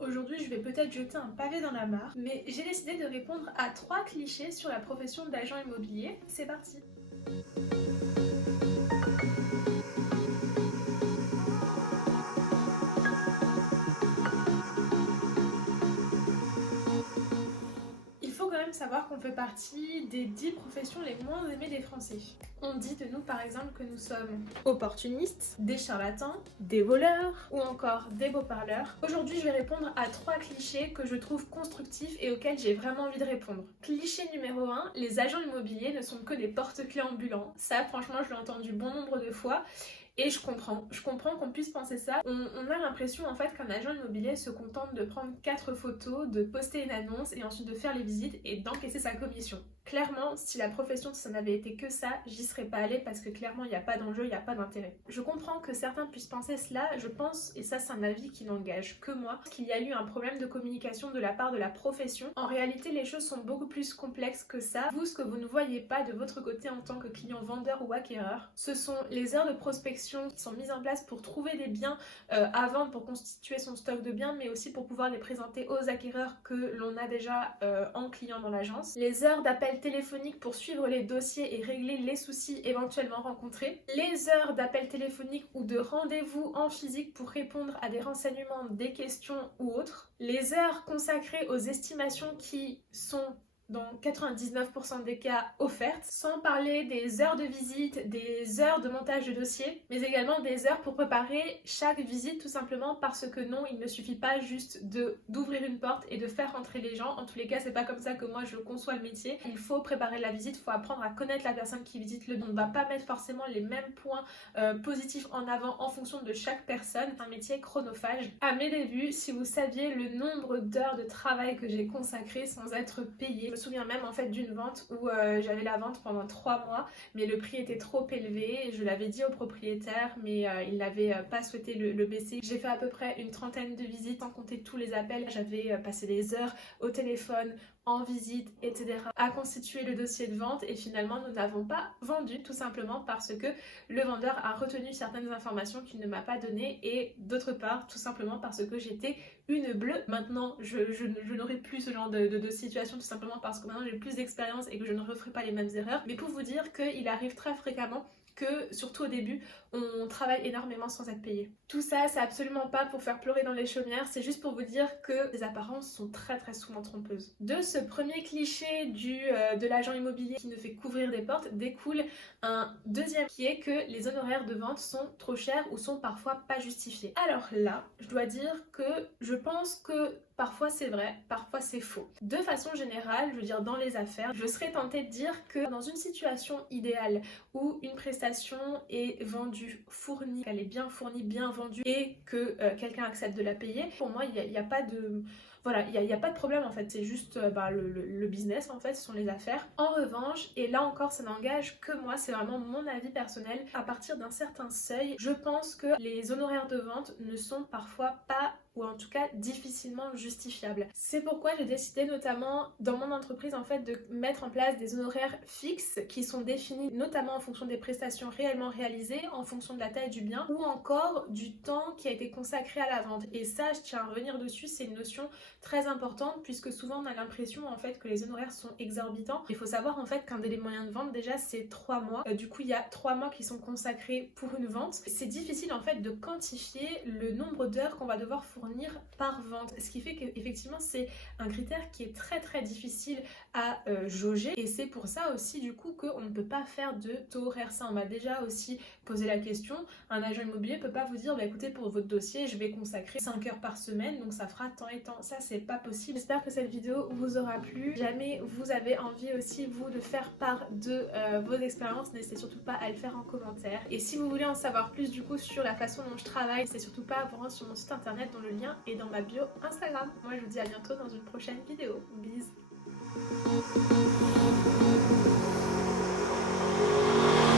aujourd'hui je vais peut-être jeter un pavé dans la mare, mais j'ai décidé de répondre à 3 clichés sur la profession d'agent immobilier. C'est parti! Il faut quand même savoir qu'on fait partie des 10 professions les moins aimées des Français. On dit de nous par exemple que nous sommes opportunistes, des charlatans, des voleurs ou encore des beaux parleurs. Aujourd'hui je vais répondre à 3 clichés que je trouve constructifs et auxquels j'ai vraiment envie de répondre. Cliché numéro 1, les agents immobiliers ne sont que des porte-clés ambulants. Ça franchement je l'ai entendu bon nombre de fois. Et je comprends qu'on puisse penser ça. On a l'impression en fait qu'un agent immobilier se contente de prendre 4 photos, de poster une annonce et ensuite de faire les visites et d'encaisser sa commission. Clairement, si la profession ça n'avait été que ça, j'y serais pas allée parce que clairement il n'y a pas d'enjeu, il n'y a pas d'intérêt. Je comprends que certains puissent penser cela, je pense, et ça c'est un avis qui n'engage que moi, qu'il y a eu un problème de communication de la part de la profession. En réalité, les choses sont beaucoup plus complexes que ça. Vous, ce que vous ne voyez pas de votre côté en tant que client vendeur ou acquéreur, ce sont les heures de prospection qui sont mises en place pour trouver des biens à vendre, pour constituer son stock de biens, mais aussi pour pouvoir les présenter aux acquéreurs que l'on a déjà en client dans l'agence. Les heures d'appel téléphonique pour suivre les dossiers et régler les soucis éventuellement rencontrés. Les heures d'appel téléphonique ou de rendez-vous en physique pour répondre à des renseignements, des questions ou autres. Les heures consacrées aux estimations qui sont dans 99% des cas offertes, sans parler des heures de visite, des heures de montage de dossier, mais également des heures pour préparer chaque visite tout simplement parce que non, il ne suffit pas juste d'ouvrir une porte et de faire rentrer les gens. En tous les cas, c'est pas comme ça que moi je conçois le métier. Il faut préparer la visite, il faut apprendre à connaître la personne qui visite le don. On ne va pas mettre forcément les mêmes points positifs en avant en fonction de chaque personne. C'est un métier chronophage. À mes débuts, si vous saviez le nombre d'heures de travail que j'ai consacré sans être payée, me souviens même en fait d'une vente où j'avais la vente pendant 3 mois mais le prix était trop élevé, je l'avais dit au propriétaire mais il n'avait pas souhaité le baisser. J'ai fait à peu près une trentaine de visites sans compter tous les appels, j'avais passé des heures au téléphone, en visite, etc. à constituer le dossier de vente et finalement nous n'avons pas vendu tout simplement parce que le vendeur a retenu certaines informations qu'il ne m'a pas données et d'autre part tout simplement parce que j'étais une bleue. Maintenant je n'aurai plus ce genre de situation tout simplement parce que maintenant j'ai plus d'expérience et que je ne referai pas les mêmes erreurs, mais pour vous dire qu'il arrive très fréquemment que, surtout au début, on travaille énormément sans être payé. Tout ça, c'est absolument pas pour faire pleurer dans les chaumières, c'est juste pour vous dire que les apparences sont très souvent trompeuses. De ce premier cliché de l'agent immobilier qui ne fait qu'ouvrir des portes, découle un deuxième qui est que les honoraires de vente sont trop chers ou sont parfois pas justifiés. Alors là, je dois dire que je pense que parfois c'est vrai, parfois c'est faux. De façon générale, je veux dire dans les affaires, je serais tentée de dire que dans une situation idéale où une prestation est vendue, fournie, qu'elle est bien fournie, bien vendue et que quelqu'un accepte de la payer, pour moi il n'y a pas de... Voilà, il n'y a pas de problème en fait, c'est juste le business en fait, ce sont les affaires. En revanche, et là encore ça n'engage que moi, c'est vraiment mon avis personnel, à partir d'un certain seuil, je pense que les honoraires de vente ne sont parfois pas, ou en tout cas difficilement justifiables. C'est pourquoi j'ai décidé notamment dans mon entreprise en fait de mettre en place des honoraires fixes qui sont définis notamment en fonction des prestations réellement réalisées, en fonction de la taille du bien ou encore du temps qui a été consacré à la vente. Et ça, je tiens à revenir dessus, c'est une notion très importante puisque souvent on a l'impression en fait que les honoraires sont exorbitants. Il faut savoir en fait qu'un délai moyen de vente déjà c'est 3 mois. Du coup il y a 3 mois qui sont consacrés pour une vente. C'est difficile en fait de quantifier le nombre d'heures qu'on va devoir fournir par vente. Ce qui fait qu'effectivement c'est un critère qui est très difficile à jauger et c'est pour ça aussi du coup qu'on ne peut pas faire de taux horaire. Ça on m'a déjà aussi posé la question. Un agent immobilier peut pas vous dire bah écoutez pour votre dossier je vais consacrer 5 heures par semaine donc ça fera tant et tant. Ça c'est pas possible. J'espère que cette vidéo vous aura plu. Si jamais vous avez envie aussi vous de faire part de vos expériences, n'hésitez surtout pas à le faire en commentaire. Et si vous voulez en savoir plus du coup sur la façon dont je travaille, c'est surtout pas à vous rendre sur mon site internet dont le lien est dans ma bio Instagram. Moi je vous dis à bientôt dans une prochaine vidéo. Bisous.